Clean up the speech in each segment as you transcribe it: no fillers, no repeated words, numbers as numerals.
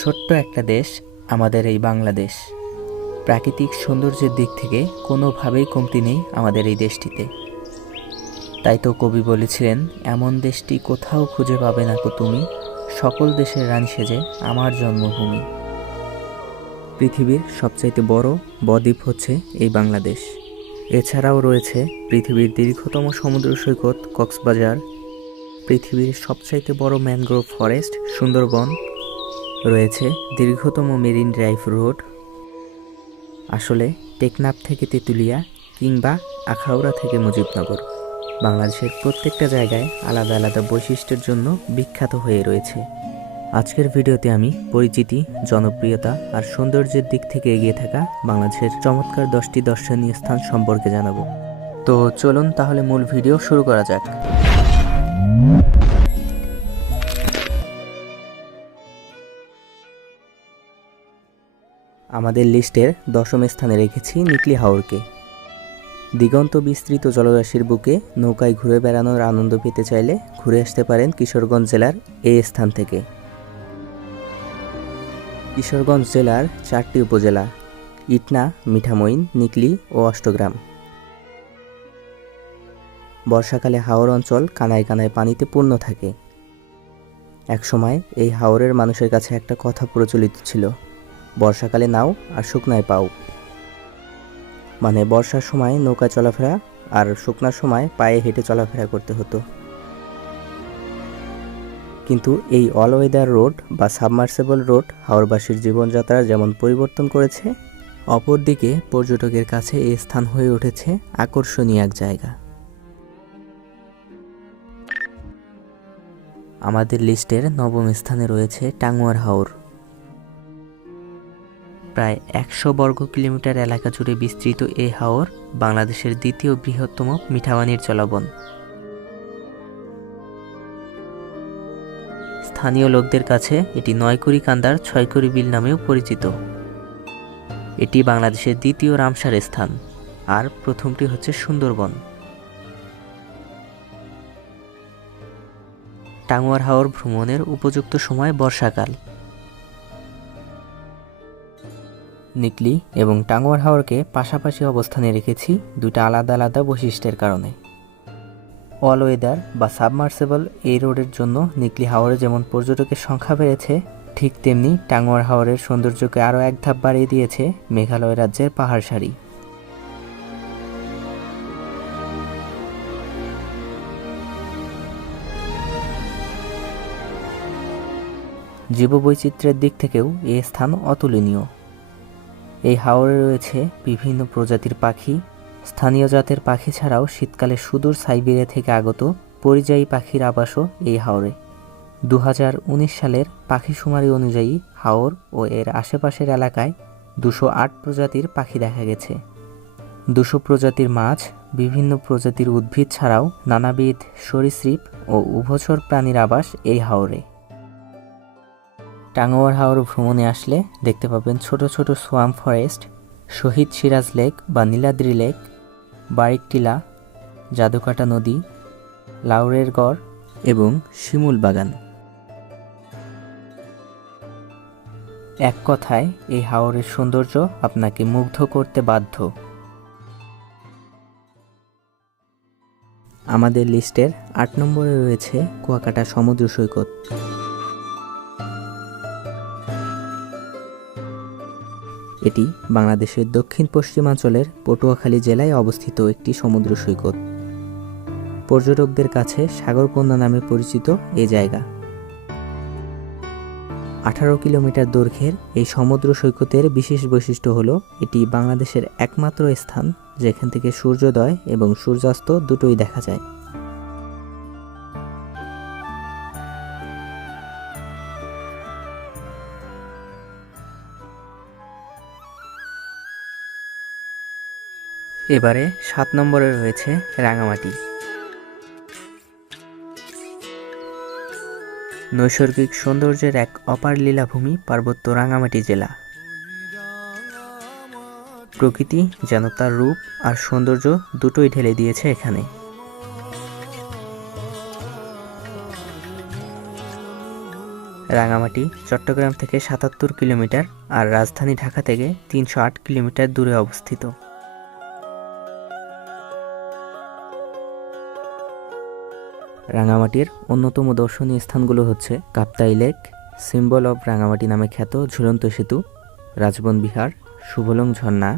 ছোট্ট একটা দেশ আমাদের এই বাংলাদেশ। প্রাকৃতিক সৌন্দর্যের দিক থেকে কোনোভাবেই কমতি নেই আমাদের এই দেশটিতে। তাই তো কবি বলেছিলেন, এমন দেশটি কোথাও খুঁজে পাবে না কো তুমি, সকল দেশের রানী সেজে আমার জন্মভূমি। পৃথিবীর সবচাইতে বড় বদ্বীপ হচ্ছে এই বাংলাদেশ। এছাড়াও রয়েছে পৃথিবীর দীর্ঘতম সমুদ্র সৈকত কক্সবাজার, পৃথিবীর সবচাইতে বড় ম্যানগ্রোভ ফরেস্ট সুন্দরবন, রয়েছে দীর্ঘতম মেরিন ড্রাইভ রোড। আসলে টেকনাফ থেকে তেঁতুলিয়া কিংবা আখাউড়া থেকে মুজিবনগর, বাংলাদেশের প্রত্যেকটা জায়গায় আলাদা আলাদা বৈশিষ্ট্যের জন্য বিখ্যাত হয়ে রয়েছে। আজকের ভিডিওতে আমি পরিচিতি, জনপ্রিয়তা আর সৌন্দর্যের দিক থেকে এগিয়ে থাকা বাংলাদেশের চমৎকার 10টি দর্শনীয় স্থান সম্পর্কে জানাবো। তো চলুন তাহলে মূল ভিডিও শুরু করা যাক। আমাদের লিস্টের 10ম স্থানে রেখেছি নিকলি হাওরকে। দিগন্ত বিস্তৃত জলরাশির বুকে নৌকায় ঘুরে বেড়ানোর আনন্দ পেতে চাইলে ঘুরে আসতে পারেন কিশোরগঞ্জ জেলার এই স্থান থেকে। কিশোরগঞ্জ জেলার 4টি উপজেলা: ইটনা, মিঠামইন, নিকলি ও অষ্টগ্রাম। বর্ষাকালে হাওর অঞ্চল কানায় কানায় পানিতে পূর্ণ থাকে। একসময় এই হাওরের মানুষের কাছে একটা কথা প্রচলিত ছিল, বর্ষাকালে নাও আর শুকনায় পাও। মানে বর্ষার সময় নৌকা চলাফেরা আর শুকনার সময় পায়ে হেঁটে চলাফেরা করতে হতো। কিন্তু এই অল ওয়েদার রোড বা সাবমার্সেবল রোড হাওরবাসীর জীবনযাত্রা যেমন পরিবর্তন করেছে, অপরদিকে পর্যটকের কাছে এই স্থান হয়ে উঠেছে আকর্ষণীয় এক জায়গা। আমাদের লিস্টের 9ম স্থানে রয়েছে টাঙ্গুয়ার হাওর। প্রায় 100 বর্গ কিলোমিটার এলাকা জুড়ে বিস্তৃত এই হাওর বাংলাদেশের দ্বিতীয় বৃহত্তম মিঠাপানির জলাবন। স্থানীয় লোকদের কাছে এটি 9 কান্দার 6 বিল নামেও পরিচিত। এটি বাংলাদেশের দ্বিতীয় রামসার স্থান, আর প্রথমটি হচ্ছে সুন্দরবন। টাঙ্গুয়ার হাওর ভ্রমণের উপযুক্ত সময় বর্ষাকাল। নিকলি এবং টাঙ্গুয়ার হাওরকে পাশাপাশি অবস্থানে রেখেছি দুটো আলাদা আলাদা বৈশিষ্ট্যের কারণে। অল ওয়েদার বা সাবমার্সেবল এই রোডের জন্য নিকলি হাওরে যেমন পর্যটকের সংখ্যা বেড়েছে, ঠিক তেমনি টাঙ্গুয়ার হাওরের সৌন্দর্যকে আরও এক ধাপ বাড়িয়ে দিয়েছে মেঘালয় রাজ্যের পাহাড় সারি। জীববৈচিত্র্যের দিক থেকেও এই স্থান অতুলনীয়। এই হাওরে রয়েছে বিভিন্ন প্রজাতির পাখি। স্থানীয় জাতের পাখি ছাড়াও শীতকালে সুদূর সাইবেরিয়া থেকে আগত পরিযায়ী পাখির আবাসও এই হাওরে। 2019 সালের পাখিশুমারি অনুযায়ী হাওর ও এর আশেপাশের এলাকায় 208 প্রজাতির পাখি দেখা গেছে। 200 প্রজাতির মাছ, বিভিন্ন প্রজাতির উদ্ভিদ ছাড়াও নানাবিধ সরীসৃপ ও উভচর প্রাণীর আবাস এই হাওরে। টাঙ্গুয়ার হাওর ভ্রমণে আসলে দেখতে পাবেন ছোট ছোট সোয়াম ফরেস্ট, শহীদ সিরাজ লেক বা নীলাদ্রি লেক, বারিক টিলা, জাদুকাটা নদী, লাউরের গড় এবং শিমুল বাগান। এক কথায় এই হাওরের সৌন্দর্য আপনাকে মুগ্ধ করতে বাধ্য। আমাদের লিস্টের 8 নম্বরে রয়েছে কুয়াকাটা সমুদ্র সৈকত। এটি বাংলাদেশের দক্ষিণ পশ্চিমাঞ্চলের পটুয়াখালী জেলায় অবস্থিত একটি সমুদ্র সৈকত। পর্যটকদের কাছে সাগরকন্যা নামে পরিচিত এই জায়গা। 18 কিলোমিটার দৈর্ঘ্যের এই সমুদ্র সৈকতের বিশেষ বৈশিষ্ট্য হলো এটি বাংলাদেশের একমাত্র স্থান যেখান থেকে সূর্যোদয় এবং সূর্যাস্ত দুটোই দেখা যায়। এবারে 7 নম্বরে রয়েছে রাঙামাটি। নৈসর্গিক সৌন্দর্যের এক অপার লীলাভূমি পার্বত্য রাঙামাটি জেলা। প্রকৃতি যেন তার রূপ আর সৌন্দর্য দুটোই ঢেলে দিয়েছে এখানে। রাঙামাটি চট্টগ্রাম থেকে ৭৭ কিলোমিটার আর রাজধানী ঢাকা থেকে ৩০৮ কিলোমিটার দূরে অবস্থিত। রাঙামাটির অন্যতম দর্শনীয় স্থানগুলো হচ্ছে Kaptai lake, symbol of Rangamati নামে খ্যাত ঝুলন্ত সেতু, রাজবন বিহার, শুভলং ঝর্ণা,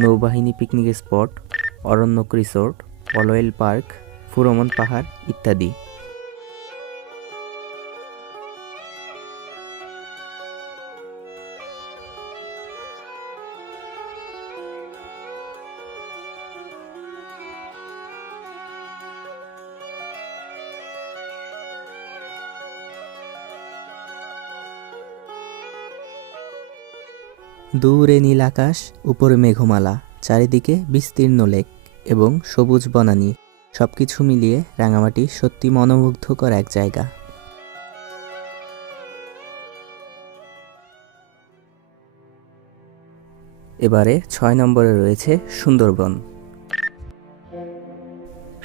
নৌবাহিনী picnic spot, Aranyak resort, অলওয়েল park, Furomon পাহাড় ইত্যাদি। দূরে নীল আকাশ, উপরে মেঘমালা, চারিদিকে বিস্তীর্ণ লেক এবং সবুজ বনানী, সবকিছু মিলিয়ে রাঙামাটি সত্যি মনোমুগ্ধকর এক জায়গা। এবারে ৬ নম্বরে রয়েছে সুন্দরবন।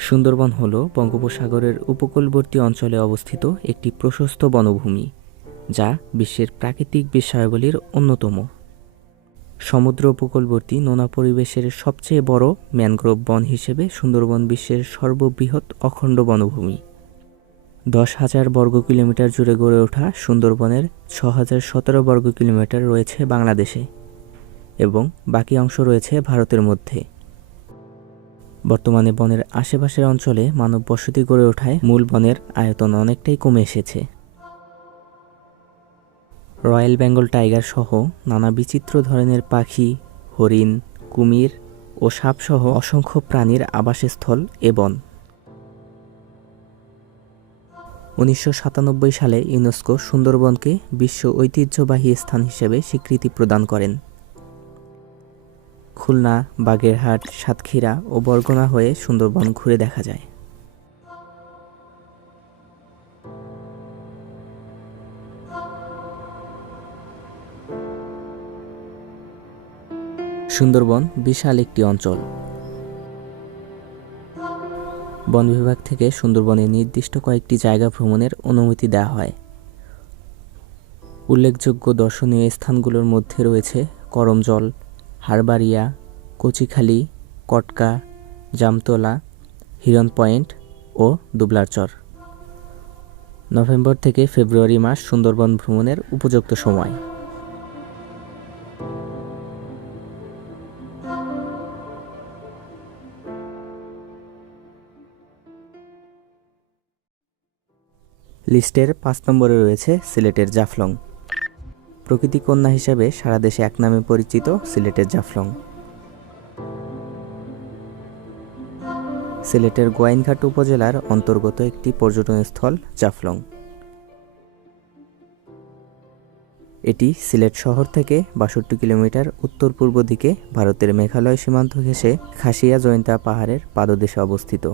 সুন্দরবন হল বঙ্গোপসাগরের উপকূলবর্তী অঞ্চলে অবস্থিত একটি প্রশস্ত বনভূমি, যা বিশ্বের প্রাকৃতিক বিস্ময়াবলীর অন্যতম। সমুদ্র উপকূলবর্তী নোনা পরিবেশের সবচেয়ে বড় ম্যানগ্রোভ বন হিসেবে সুন্দরবন বিশ্বের সর্ববৃহৎ অখণ্ড বনভূমি। ১০,০০০ বর্গ কিলোমিটার জুড়ে গড়ে ওঠা সুন্দরবনের ৬,০১৭ বর্গ কিলোমিটার রয়েছে বাংলাদেশে এবং বাকি অংশ রয়েছে ভারতের মধ্যে। বর্তমানে বনের আশেপাশের অঞ্চলে মানব বসতি গড়ে ওঠায় মূল বনের আয়তন অনেকটাই কমে এসেছে। রয়্যাল বেঙ্গল টাইগার সহ নানা বিচিত্র ধরনের পাখি, হরিণ, কুমির ও সাপসহ অসংখ্য প্রাণীর আবাসস্থল এ বন। ১৯৯৭ সালে ইউনেস্কো সুন্দরবনকে বিশ্ব ঐতিহ্যবাহী স্থান হিসেবে স্বীকৃতি প্রদান করেন। খুলনা, বাগেরহাট, সাতক্ষীরা ও বরগুনা হয়ে সুন্দরবন ঘুরে দেখা যায়। সুন্দরবন বিশাল একটি অঞ্চল। বন বিভাগ থেকে সুন্দরবনের নির্দিষ্ট কয়েকটি জায়গা ভ্রমণের অনুমতি দেওয়া হয়। উল্লেখযোগ্য দর্শনীয় স্থানগুলোর মধ্যে রয়েছে করমজল, হারবাড়িয়া, কচিখালি, কটকা, জামতলা, হিরন পয়েন্ট ও দুবলারচর। নভেম্বর থেকে ফেব্রুয়ারি মাস সুন্দরবন ভ্রমণের উপযুক্ত সময়। লিস্টের ৫ নম্বরে রয়েছে সিলেটের জাফলং। প্রকৃতি কন্যা হিসেবে সারা দেশে এক নামে পরিচিত সিলেটের জাফলং। সিলেটের গোয়াইনঘাট উপজেলার অন্তর্গত একটি পর্যটনস্থল জাফলং। এটি সিলেট শহর থেকে ৬২ কিলোমিটার উত্তর পূর্ব দিকে ভারতের মেঘালয় সীমান্ত ঘেঁষে খাসিয়া জয়ন্তা পাহাড়ের পাদদেশে অবস্থিত।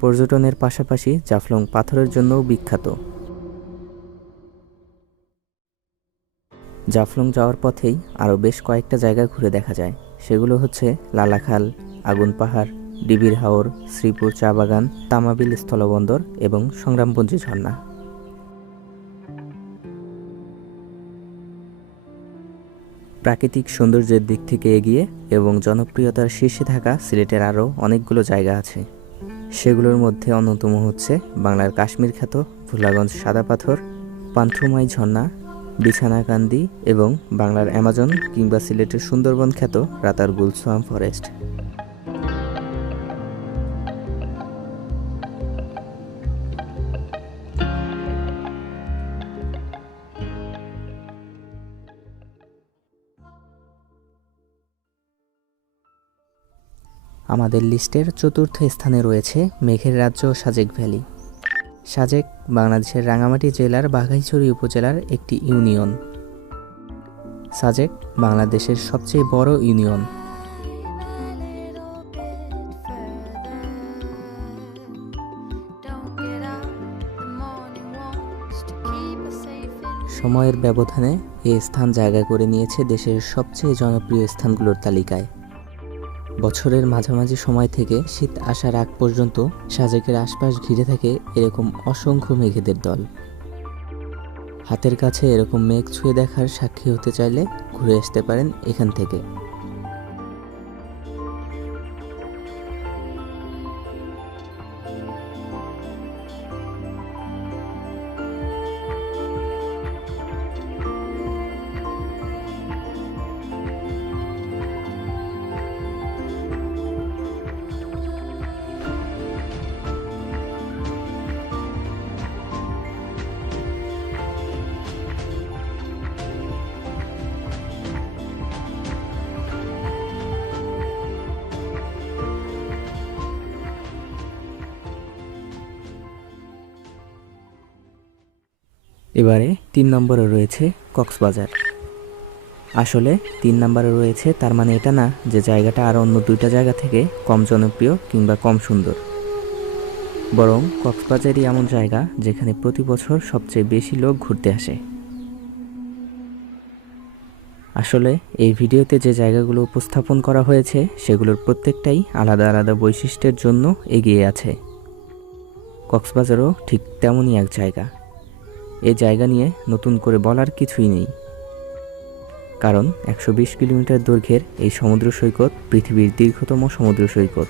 পর্যটনের পাশাপাশি জাফলং পাথরের জন্যও বিখ্যাত। জাফলং যাওয়ার পথেই আরও বেশ কয়েকটা জায়গা ঘুরে দেখা যায়। সেগুলো হচ্ছে লালাখাল, আগুন পাহাড়, ডিবির হাওর, শ্রীপুর চা বাগান, তামাবিল স্থলবন্দর এবং সংগ্রামপুঞ্জি ঝর্ণা। প্রাকৃতিক সৌন্দর্যের দিক থেকে এগিয়ে এবং জনপ্রিয়তার শীর্ষে থাকা সিলেটের আরও অনেকগুলো জায়গা আছে। সেগুলোর মধ্যে অন্যতম হচ্ছে বাংলার কাশ্মীর খ্যাত ভোলাগঞ্জ সাদা পাথর, পান্থুমাই ঝর্ণা, বিছানাকান্দি এবং বাংলার অ্যামাজন কিংবা সিলেটের সুন্দরবন খ্যাত রাতারগুল সোয়াম্প ফরেস্ট। আমাদের লিস্টের চতুর্থ স্থানে রয়েছে মেঘের রাজ্য সাজেক ভ্যালি। সাজেক বাংলাদেশের রাঙামাটি জেলার বাঘাইছড়ি উপজেলার একটি ইউনিয়ন। সাজেক বাংলাদেশের সবচেয়ে বড় ইউনিয়ন। সময়ের ব্যবধানে এই স্থান জায়গা করে নিয়েছে দেশের সবচেয়ে জনপ্রিয় স্থানগুলোর তালিকায়। বছরের মাঝামাঝি সময় থেকে শীত আসার আগ পর্যন্ত সাজেকের আশপাশ ঘিরে থাকে এরকম অসংখ্য মেঘেদের দল। হাতের কাছে এরকম মেঘ ছুঁয়ে দেখার সাক্ষী হতে চাইলে ঘুরে আসতে পারেন এখান থেকে। এবারে 3 নম্বরে রয়েছে কক্সবাজার। আসলে 3 নম্বরে রয়েছে তার মানে এটা না যে জায়গাটা আর অন্য 2টা জায়গা থেকে কম জনপ্রিয় কিংবা কম সুন্দর, বরং কক্সবাজারই এমন জায়গা যেখানে প্রতি বছর সবচেয়ে বেশি লোক ঘুরতে আসে। আসলে এই ভিডিওতে যে জায়গাগুলো উপস্থাপন করা হয়েছে সেগুলোর প্রত্যেকটাই আলাদা আলাদা বৈশিষ্ট্যের জন্য এগিয়ে আছে। কক্সবাজারও ঠিক তেমনই এক জায়গা। এই জায়গা নিয়ে নতুন করে বলার কিছুই নেই, কারণ 120 কিলোমিটার দৈর্ঘ্যের এই সমুদ্র সৈকত পৃথিবীর দীর্ঘতম সমুদ্র সৈকত।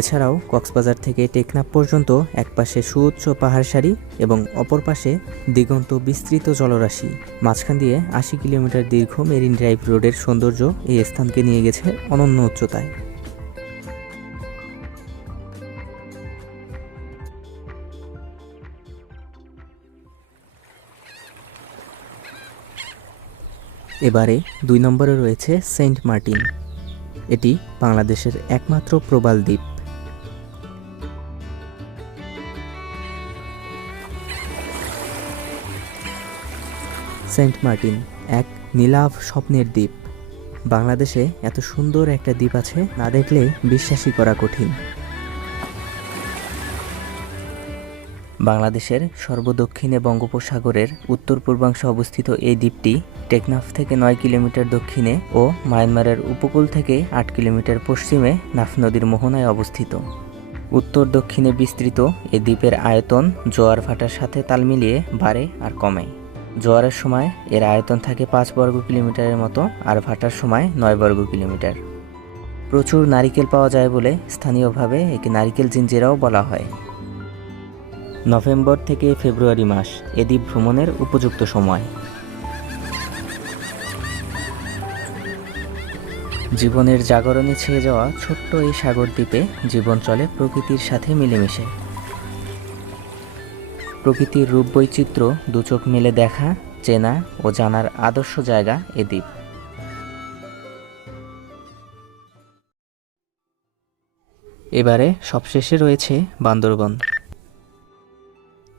এছাড়াও কক্সবাজার থেকে টেকনাফ পর্যন্ত একপাশে সুউচ্চ পাহাড় সারি এবং অপর পাশে দিগন্ত বিস্তৃত জলরাশি, মাঝখান দিয়ে 80 কিলোমিটার দীর্ঘ মেরিন ড্রাইভ রোডের সৌন্দর্য এই স্থানকে নিয়ে গেছে অনন্য উচ্চতায়। এবারে 2 নম্বরে রয়েছে সেন্ট মার্টিন। এটি বাংলাদেশের একমাত্র প্রবাল দ্বীপ। সেন্ট মার্টিন এক নীলাভ স্বপ্নের দ্বীপ। বাংলাদেশে এত সুন্দর একটা দ্বীপ আছে না দেখলে বিশ্বাসই করা কঠিন। বাংলাদেশের সর্বদক্ষিণে বঙ্গোপসাগরের উত্তর পূর্বাংশে অবস্থিত এই দ্বীপটি টেকনাফ থেকে 9 কিলোমিটার দক্ষিণে ও মায়ানমারের উপকূল থেকে 8 কিলোমিটার পশ্চিমে নাফ নদীর মোহনায় অবস্থিত। উত্তর দক্ষিণে বিস্তৃত এই দ্বীপের আয়তন জোয়ার ভাটার সাথে তাল মিলিয়ে বাড়ে আর কমে। জোয়ারের সময় এর আয়তন থাকে 5 বর্গ কিলোমিটারের মতো, আর ভাটার সময় 9 বর্গ কিলোমিটার। প্রচুর নারিকেল পাওয়া যায় বলে স্থানীয়ভাবে একে নারিকেল জিঞ্জিরাও বলা হয়। নভেম্বর থেকে ফেব্রুয়ারি মাস এ দ্বীপ ভ্রমণের উপযুক্ত সময়। জীবনের জাগরণে ছেয়ে যাওয়া ছোট্ট এই সাগর দ্বীপে জীবন চলে প্রকৃতির সাথে মিলেমিশে। প্রকৃতির রূপ বৈচিত্র্য দুচোখ মিলে দেখা, চেনা ও জানার আদর্শ জায়গা এ দ্বীপ। এবারে সবশেষে রয়েছে বান্দরবান।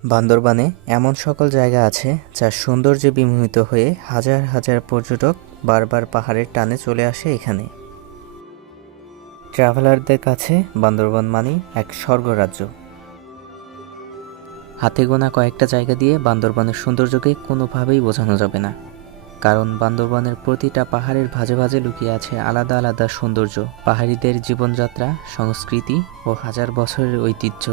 বান্দরবানে এমন সকল জায়গা আছে যার সৌন্দর্যে বিমোহিত হয়ে হাজার হাজার পর্যটক বারবার পাহাড়ের টানে চলে আসে এখানে। ট্রাভেলারদের কাছে বান্দরবান মানেই এক স্বর্গরাজ্য। হাতে গোনা কয়েকটা জায়গা দিয়ে বান্দরবানের সৌন্দর্যকে কোনোভাবেই বোঝানো যাবে না, কারণ বান্দরবানের প্রতিটা পাহাড়ের ভাঁজে ভাঁজে লুকিয়ে আছে আলাদা আলাদা সৌন্দর্য, পাহাড়িদের জীবনযাত্রা, সংস্কৃতি ও হাজার বছরের ঐতিহ্য।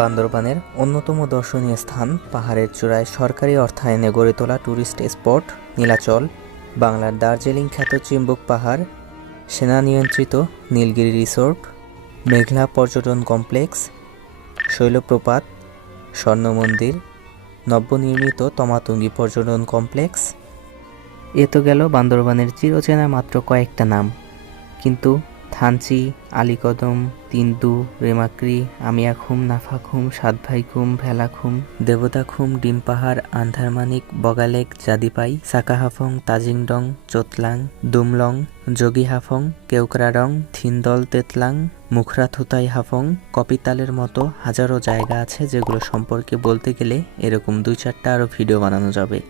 বান্দরবানের অন্যতম দর্শনীয় স্থান পাহাড়ের চূড়ায় সরকারি অর্থায়নে গড়ে তোলা ট্যুরিস্ট স্পট নীলাচল, বাংলার দার্জিলিং খ্যাত চিম্বুক পাহাড়, সেনা নিয়ন্ত্রিত নীলগিরি রিসোর্ট, মেঘলা পর্যটন কমপ্লেক্স, শৈলপ্রপাত, স্বর্ণ মন্দির, নবনির্মিত তমাতঙ্গী পর্যটন কমপ্লেক্স। এ তো গেল বান্দরবানের চিরচেনা মাত্র কয়েকটা নাম, কিন্তু থানচি, আলীকদম, তিন্দু, রেমাক্রি, আমিয়াখুম, নাফাখুম, সাতভাইখুম, ভেলাখুম, দেবতাখুম, ডিম পাহাড়, আন্ধারমানিক, বগালেক, জাদিপাই, সাকাহাফং, তাজিংডং, চোতলাং, দুমলং, যোগীহাফং, কেওক্রাডং, থিনদল তেতলাং, মুখরাথুতাই হাফং, কপিতালের মতো হাজারো জায়গা আছে যেগুলো সম্পর্কে বলতে গেলে এরকম 2-4টা আরও ভিডিও বানানো যাবে।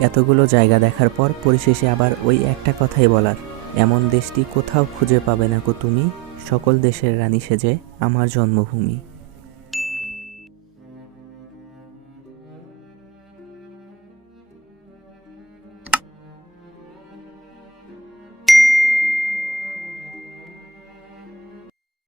এতগুলো জায়গা দেখার পর পরিশেষে আবার ওই একটা কথাই বলার, এমন দেশটি কোথাও খুঁজে পাবে না কো তুমি, সকল দেশের রানী সেজে আমার জন্মভূমি।